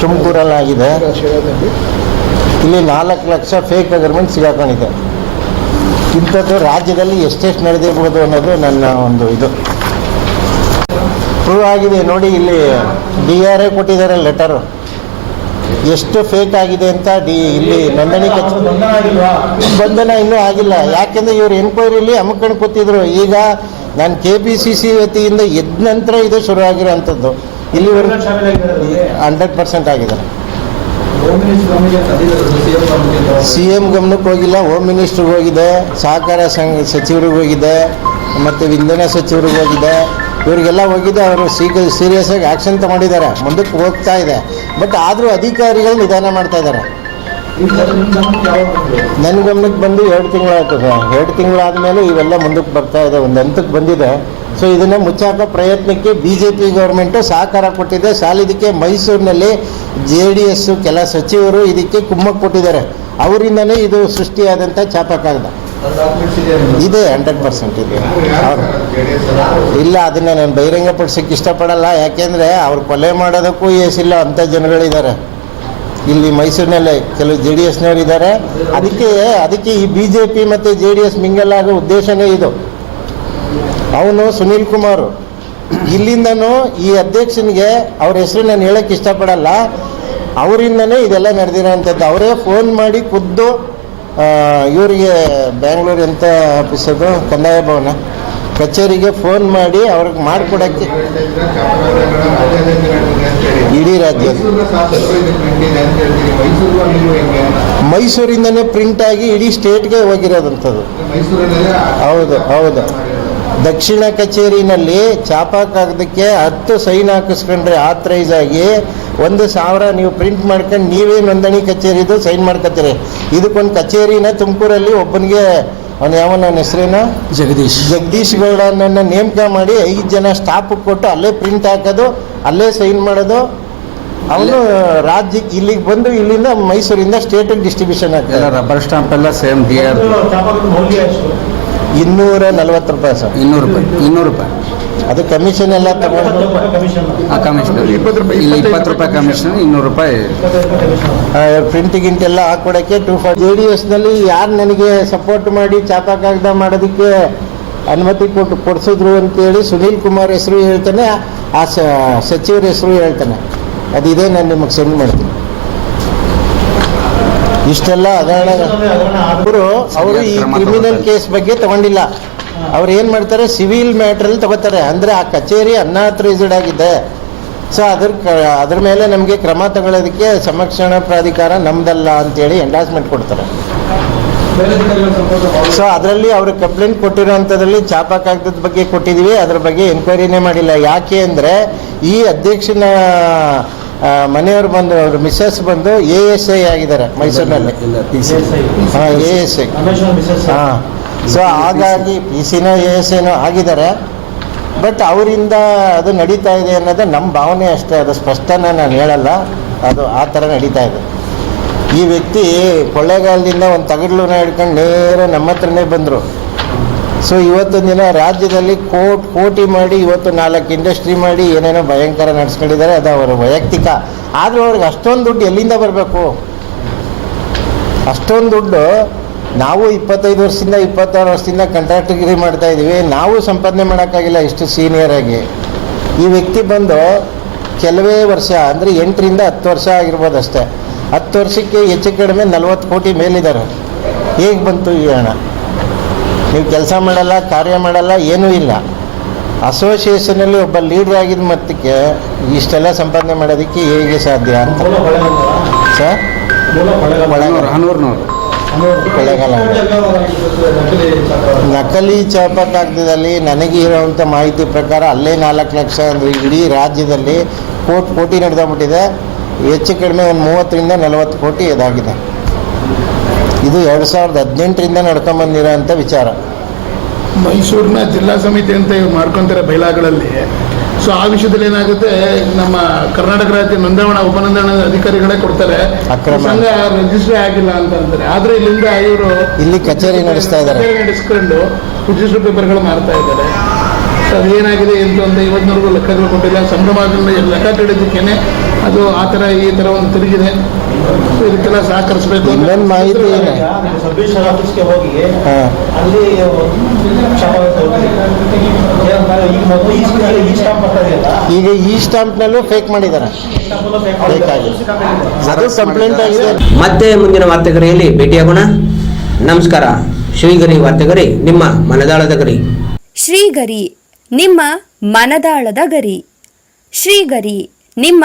Speaker 5: ತುಮಕೂರಲ್ಲಾಗಿದೆ. ಇಲ್ಲಿ ನಾಲ್ಕು ಲಕ್ಷ ಫೇಕ್ ಅಗ್ರಿಮೆಂಟ್ ಸಿಗಾಕೊಂಡಿದೆ. ಇಂಥದ್ದು ರಾಜ್ಯದಲ್ಲಿ ಎಷ್ಟೆಷ್ಟು ನಡೆದಿರ್ಬೋದು ಅನ್ನೋದು ನನ್ನ ಒಂದು ಇದು. ಪ್ರೂವ್ ಆಗಿದೆ. ನೋಡಿ, ಇಲ್ಲಿ ಡಿ ಆರ್ ಎ ಕೊಟ್ಟಿದ್ದಾರೆ ಲೆಟರು ಎಷ್ಟು ಫೇಕ್ ಆಗಿದೆ ಅಂತ ಡಿ, ಇಲ್ಲಿ ನೋಂದಣಿ ಬಂಧನ ಇನ್ನೂ ಆಗಿಲ್ಲ. ಯಾಕೆಂದ್ರೆ ಇವರು ಎನ್ಕ್ವೈರಿಲಿ ಅಮ್ಕೊಂಡು ಕೂತಿದ್ರು. ಈಗ ನಾನು ಕೆ ಪಿ ಸಿ ಸಿ ವತಿಯಿಂದ ಎದ್ದ ನಂತರ ಇದು ಶುರು ಆಗಿರೋವಂಥದ್ದು ಇಲ್ಲಿ ಹಂಡ್ರೆಡ್ ಪರ್ಸೆಂಟ್ ಆಗಿದೆ ಸಿ ಎಂ ಗಮನಕ್ಕೆ ಹೋಗಿಲ್ಲ ಹೋಮ್ ಮಿನಿಸ್ಟ್ರಿಗೆ ಹೋಗಿದೆ ಸಹಕಾರ ಸಂಘ ಸಚಿವರಿಗೆ ಹೋಗಿದೆ ಮತ್ತು ಇಂಧನ ಸಚಿವರಿಗೆ ಹೋಗಿದೆ. ಇವರಿಗೆಲ್ಲ ಹೋಗಿದೆ ಅವರು ಸೀಕ ಸೀರಿಯಸ್ ಆಗಿ ಆ್ಯಕ್ಷನ್ ತಗೊಂಡಿದ್ದಾರೆ ಮುಂದಕ್ಕೆ ಹೋಗ್ತಾ ಇದೆ. ಬಟ್ ಆದರೂ ಅಧಿಕಾರಿಗಳು ನಿಧಾನ ಮಾಡ್ತಾ ಇದ್ದಾರೆ. ನನ್ನ ಗಮನಕ್ಕೆ ಬಂದು ಎರಡು ತಿಂಗಳಾಯ್ತು ಎರಡು ತಿಂಗಳಾದಮೇಲೆ ಇವೆಲ್ಲ ಮುಂದಕ್ಕೆ ಬರ್ತಾ ಇದೆ. ಒಂದು ಹಂತಕ್ಕೆ ಬಂದಿದೆ. ಸೊ ಇದನ್ನು ಮುಚ್ಚಾಕೋ ಪ್ರಯತ್ನಕ್ಕೆ ಬಿ ಜೆ ಪಿ ಗೌರ್ಮೆಂಟು ಸಹಕಾರ ಕೊಟ್ಟಿದೆ. ಸಾಲಿದಕ್ಕೆ ಮೈಸೂರಿನಲ್ಲಿ ಜೆ ಡಿ ಎಸ್ಸು ಕೆಲ ಸಚಿವರು ಇದಕ್ಕೆ ಕುಮ್ಮಕ್ಕೆ ಕೊಟ್ಟಿದ್ದಾರೆ. ಅವರಿಂದನೇ ಇದು ಸೃಷ್ಟಿಯಾದಂಥ ಚಾಪಕಾಗದ ಇದೆ ಹಂಡ್ರೆಡ್ ಪರ್ಸೆಂಟ್ ಇದೆ. ಇಲ್ಲ, ಅದನ್ನು ನಾನು ಬಹಿರಂಗಪಡಿಸೋಕ್ಕೆ ಇಷ್ಟಪಡಲ್ಲ. ಯಾಕೆಂದರೆ ಅವ್ರು ಕೊಲೆ ಮಾಡೋದಕ್ಕೂ ಏಸಿಲ್ಲ ಅಂಥ ಜನಗಳಿದ್ದಾರೆ. ಇಲ್ಲಿ ಮೈಸೂರಿನಲ್ಲೇ ಕೆಲವು ಜೆ ಡಿ ಎಸ್ನವ್ರು ಇದ್ದಾರೆ ಅದಕ್ಕೆ ಅದಕ್ಕೆ ಈ ಬಿ ಜೆ ಪಿ ಮತ್ತು ಜೆ ಡಿ ಎಸ್ ಮಿಂಗಲ್ ಆಗೋ ಉದ್ದೇಶನೇ ಇದು. ಅವನು ಸುನೀಲ್ ಕುಮಾರ್. ಇಲ್ಲಿಂದನೂ ಈ ಅಧ್ಯಕ್ಷನಿಗೆ ಅವ್ರ ಹೆಸರು ನಾನು ಹೇಳಕ್ಕೆ ಇಷ್ಟಪಡಲ್ಲ. ಅವರಿಂದನೇ ಇದೆಲ್ಲ ನಡೆದಿರೋವಂಥದ್ದು ಅವರೇ ಫೋನ್ ಮಾಡಿ ಖುದ್ದು ಇವರಿಗೆ ಬ್ಯಾಂಗ್ಳೂರ್ ಎಂತ ಆಫೀಸದು ಕಂದಾಯ ಭವನ. ಕಚೇರಿಗೆ ಫೋನ್ ಮಾಡಿ ಅವ್ರಿಗೆ ಮಾಡಿಕೊಡಕ್ಕೆ. ಇಡೀ ರಾಜ್ಯ ಮೈಸೂರಿಂದನೇ ಪ್ರಿಂಟ್ ಆಗಿ ಇಡೀ ಸ್ಟೇಟ್ಗೆ ಹೋಗಿರೋದಂಥದ್ದು. ಹೌದು ಹೌದು. ದಕ್ಷಿಣ ಕಚೇರಿನಲ್ಲಿ ಚಾಪಾ ಕಾಗದಕ್ಕೆ ಹತ್ತು ಸೈನ್ ಹಾಕಿಸ್ಕೊಂಡ್ರೆ ಆಥರೈಸ್ ಆಗಿ ಒಂದು ಸಾವಿರ ನೀವು ಪ್ರಿಂಟ್ ಮಾಡ್ಕೊಂಡು ನೀವೇ ನೋಂದಣಿ ಕಚೇರಿದು ಸೈನ್ ಮಾಡ್ಕೋತೀರಿ. ಇದಕ್ಕೊಂದು ಕಚೇರಿನ ತುಮಕೂರಲ್ಲಿ ಒಬ್ಬನಿಗೆ ಅವನು ಯಾವ ನನ್ನ ಹೆಸರೇನು?
Speaker 3: ಜಗದೀಶ್.
Speaker 5: ಜಗದೀಶ್ ಗೌಡನನ್ನು ನೇಮಕ ಮಾಡಿ ಐದು ಜನ ಸ್ಟಾಫ್ ಕೊಟ್ಟು ಅಲ್ಲೇ ಪ್ರಿಂಟ್ ಹಾಕೋದು ಅಲ್ಲೇ ಸೈನ್ ಮಾಡೋದು. ಅವನು ರಾಜ್ಯಕ್ಕೆ ಇಲ್ಲಿಗೆ ಬಂದು ಇಲ್ಲಿಂದ ಮೈಸೂರಿಂದ ಸ್ಟೇಟಿಗೆ ಡಿಸ್ಟ್ರಿಬ್ಯೂಷನ್ ಆಗ್ತದೆ
Speaker 3: ರಬ್ಬರ್ ಸ್ಟಾಂಪ್ ಎಲ್ಲ ಸೇಮ್ ಡಿ ಆರ್
Speaker 5: ಇನ್ನೂರ ನಲ್ವತ್ತು ರೂಪಾಯಿ ಸರ್.
Speaker 3: ಇನ್ನೂರು ರೂಪಾಯಿ. ಇನ್ನೂರು ರೂಪಾಯಿ.
Speaker 5: ಅದು ಕಮಿಷನ್ ಎಲ್ಲ ತಗೊಂಡು
Speaker 3: ಆ ಕಮಿಷನ್
Speaker 4: ಇಪ್ಪತ್ತು ರೂಪಾಯಿ,
Speaker 3: ಇಲ್ಲಿ ಇಪ್ಪತ್ತು ರೂಪಾಯಿ ಕಮಿಷನ್ ಇನ್ನೂರು ರೂಪಾಯಿ.
Speaker 5: ಪ್ರಿಂಟ್ ಗಿಂಟ್ ಎಲ್ಲ ಹಾಕೊಡಕ್ಕೆ ಟೂ ಫಾರ್ ಜೆ ಡಿ ಎಸ್ನಲ್ಲಿ ಯಾರು ನನಗೆ ಸಪೋರ್ಟ್ ಮಾಡಿ ಚಾಪಾ ಕಾಗದ ಮಾಡೋದಕ್ಕೆ ಅನುಮತಿ ಕೊಟ್ಟು ಕೊಡಿಸಿದ್ರು ಅಂತೇಳಿ ಸುನೀಲ್ ಕುಮಾರ್ ಹೆಸರು ಹೇಳ್ತಾನೆ ಆ ಸಚಿವರ ಹೆಸರು ಹೇಳ್ತಾನೆ. ಅದಿದೆ ನಾನು ನಿಮಗೆ ಸೆಂಡ್ ಮಾಡ್ತೀನಿ. ಇಷ್ಟೆಲ್ಲ ಹಗರಣ ಅವರು ಅವರು ಈ ಕ್ರಿಮಿನಲ್ ಕೇಸ್ ಬಗ್ಗೆ ತಗೊಂಡಿಲ್ಲ. ಅವ್ರು ಏನು ಮಾಡ್ತಾರೆ? ಸಿವಿಲ್ ಮ್ಯಾಟ್ರಲ್ಲಿ ತಗೋತಾರೆ. ಅಂದರೆ ಆ ಕಚೇರಿ ಅನ್ಆಥರೈಸ್ಡ್ ಆಗಿದೆ. ಸೊ ಅದ್ರ ಅದ್ರ ಮೇಲೆ ನಮಗೆ ಕ್ರಮ ತಗೊಳ್ಳೋದಕ್ಕೆ ಸಂರಕ್ಷಣಾ ಪ್ರಾಧಿಕಾರ ನಮ್ದಲ್ಲ ಅಂತೇಳಿ ಎಂಡಾಸ್ಮೆಂಟ್ ಕೊಡ್ತಾರೆ. ಸೊ ಅದರಲ್ಲಿ ಅವರು ಕಂಪ್ಲೇಂಟ್ ಕೊಟ್ಟಿರೋಂಥದ್ರಲ್ಲಿ ಚಾಪಾ ಕಾಗದದ ಬಗ್ಗೆ ಕೊಟ್ಟಿದ್ದೀವಿ ಅದ್ರ ಬಗ್ಗೆ ಎನ್ಕ್ವೈರಿನೇ ಮಾಡಿಲ್ಲ. ಯಾಕೆ ಅಂದರೆ ಈ ಅಧ್ಯಕ್ಷನ ಮನೆಯವರು ಬಂದು ಅವರು ಮಿಸ್ಸಸ್ ಬಂದು ಎ ಎಸ್ ಐ ಆಗಿದ್ದಾರೆ ಮೈಸೂರಿನಲ್ಲಿ. ಹಾಂ ಎ ಎಸ್ ಐ ಹಾಂ. ಸೊ ಹಾಗಾಗಿ ಪಿ ಸಿನೋ ಎ ಎಸ್ ಐನೋ ಆಗಿದ್ದಾರೆ. ಬಟ್ ಅವರಿಂದ ಅದು ನಡೀತಾ ಇದೆ ಅನ್ನೋದು ನಮ್ಮ ಭಾವನೆ ಅಷ್ಟೇ. ಅದು ಸ್ಪಷ್ಟನ ನಾನು ಹೇಳಲ್ಲ. ಅದು ಆ ಥರ ನಡೀತಾ ಇದೆ. ಈ ವ್ಯಕ್ತಿ ಕೊಳ್ಳೇಗಾಲದಿಂದ ಒಂದು ತಗಡ್ಲೂನ ಹಿಡ್ಕೊಂಡು ನೇರ ನಮ್ಮ ಹತ್ರನೇ ಬಂದರು. ಸೊ ಇವತ್ತು ದಿನ ರಾಜ್ಯದಲ್ಲಿ ಕೋಟ್, ಕೋಟಿ ಮಾಡಿ ಇವತ್ತು ನಾಲ್ಕು ಇಂಡಸ್ಟ್ರಿ ಮಾಡಿ ಏನೇನೋ ಭಯಂಕರ ನಡೆಸ್ಕೊಂಡಿದ್ದಾರೆ, ಅದು ಅವರ ವೈಯಕ್ತಿಕ. ಆದರೂ ಅವ್ರಿಗೆ ಅಷ್ಟೊಂದು ದುಡ್ಡು ಎಲ್ಲಿಂದ ಬರಬೇಕು? ಅಷ್ಟೊಂದು ದುಡ್ಡು ನಾವು ಇಪ್ಪತ್ತೈದು ವರ್ಷದಿಂದ, ಇಪ್ಪತ್ತಾರು ವರ್ಷದಿಂದ ಕಾಂಟ್ರಾಕ್ಟಗಿರಿ ಮಾಡ್ತಾ ಇದ್ದೀವಿ. ನಾವು ಸಂಪಾದನೆ ಮಾಡೋಕ್ಕಾಗಿಲ್ಲ, ಇಷ್ಟು ಸೀನಿಯರ್ ಆಗಿ. ಈ ವ್ಯಕ್ತಿ ಬಂದು ಕೆಲವೇ ವರ್ಷ, ಅಂದರೆ ಎಂಟರಿಂದ ಹತ್ತು ವರ್ಷ ಆಗಿರ್ಬೋದು ಅಷ್ಟೇ. ಹತ್ತು ವರ್ಷಕ್ಕೆ ಹೆಚ್ಚು ಕಡಿಮೆ ನಲ್ವತ್ತು ಕೋಟಿ ಮೇಲಿದ್ದಾರೆ. ಹೇಗೆ ಬಂತು ಈ ಹಣ? ನೀವು ಕೆಲಸ ಮಾಡಲ್ಲ ಕಾರ್ಯ ಮಾಡಲ್ಲ ಏನೂ ಇಲ್ಲ. ಅಸೋಸಿಯೇಷನಲ್ಲಿ ಒಬ್ಬ ಲೀಡರ್ ಆಗಿದ್ದ ಮತ್ತಕ್ಕೆ ಇಷ್ಟೆಲ್ಲ ಸಂಪಾದನೆ ಮಾಡೋದಕ್ಕೆ ಹೇಗೆ ಸಾಧ್ಯ ಅಂತ. ಸರ್? ಕೊಳ್ಳೇಗಾಲ ನಕಲಿ ಚಾಪ ಕಾಗದದಲ್ಲಿ ನನಗೆ ಇರೋವಂಥ ಮಾಹಿತಿ ಪ್ರಕಾರ ಅಲ್ಲೇ ನಾಲ್ಕು ಲಕ್ಷ ಅಂದರೆ ಇಡೀ ರಾಜ್ಯದಲ್ಲಿ ಕೋಟಿ ಕೋಟಿ ನಡೆದೋಗ್ಬಿಟ್ಟಿದೆ. ಹೆಚ್ಚು ಕಡಿಮೆ ಒಂದು ಮೂವತ್ತರಿಂದ ನಲವತ್ತು ಕೋಟಿ ಇದಾಗಿದೆ. ಇದು ಎರಡು ಸಾವಿರದ ಹದಿನೆಂಟರಿಂದ ಅಂತ ವಿಚಾರ.
Speaker 4: ಮೈಸೂರಿನ ಜಿಲ್ಲಾ ಸಮಿತಿ ಅಂತ ಇವ್ರು ಮಾಡ್ಕೊಂತಾರೆ ಬೈಲಾಗಳಲ್ಲಿ. ಸೊ ಆ ವಿಷಯದಲ್ಲಿ ಏನಾಗುತ್ತೆ ನಮ್ಮ ಕರ್ನಾಟಕ ರಾಜ್ಯ ನೋಂದಾವಣಾ ಉಪನೋಂದಣ ಅಧಿಕಾರಿಗಳೇ ಕೊಡ್ತಾರೆ. ಸಂಘ ರಿಜಿಸ್ಟರ್ ಆಗಿಲ್ಲ ಅಂತ ಅಂತಾರೆ ಆದ್ರೆ ಇಲ್ಲಿಂದ ಇವರು
Speaker 5: ಇಲ್ಲಿ ಕಚೇರಿ ನಡೆಸ್ತಾ ಇದ್ದಾರೆ.
Speaker 4: ನಡೆಸ್ಕೊಂಡು ರಿಜಿಸ್ಟರ್ ಪೇಪರ್ಗಳು ಮಾರ್ತಾ ಇದ್ದಾರೆ. ಸೊ ಅದೇನಾಗಿದೆ ಅಂತ ಇವತ್ತಿನವರೆಗೂ ಲೆಕ್ಕಗಳು ಕೊಟ್ಟಿಲ್ಲ. ಸಂಭ್ರಮದಿಂದ ಲೆಕ್ಕ ಕೇಳಿದ್ದಕ್ಕೇನೆ ಅದು ಆ ಥರ ಈ ಥರ ಒಂದು ತಿರುಗಿದೆ. ಇದಕ್ಕೆಲ್ಲ ಸಹಕರಿಸಬೇಕು
Speaker 5: ಇನ್ನೊಂದು ಮಾಹಿತಿ
Speaker 6: ಆಫೀಸ್ಗೆ ಹೋಗಿ ಅಲ್ಲಿ ಈಗ ಈ ಸ್ಟಾಂಪ್ ಈ ಸ್ಟಾಂಪ್ ಬರ್ತಾ ಇದೆಯಲ್ಲ
Speaker 5: ಈಗ ಈ ಸ್ಟಾಂಪ್ನಲ್ಲೂ ಫೇಕ್ ಮಾಡಿದ್ದಾರೆ. ಫೇಕ್ ಆಗಿದೆ. ಅದು ಕಂಪ್ಲೇಂಟ್ ಆಗಿದೆ.
Speaker 2: ಮತ್ತೆ ಮುಂದಿನ ವಾರ್ತೆಗರಿಯಲ್ಲಿ ಭೇಟಿಯಾಗೋಣ. ನಮಸ್ಕಾರ. ಶ್ರೀಗರಿ ವಾರ್ತೆಗರಿ ನಿಮ್ಮ ಮನದಾಳದ ಗರಿ.
Speaker 7: ಶ್ರೀಗರಿ ನಿಮ್ಮ ಮನದಾಳದ ಗರಿ. ಶ್ರೀಗರಿ ನಿಮ್ಮ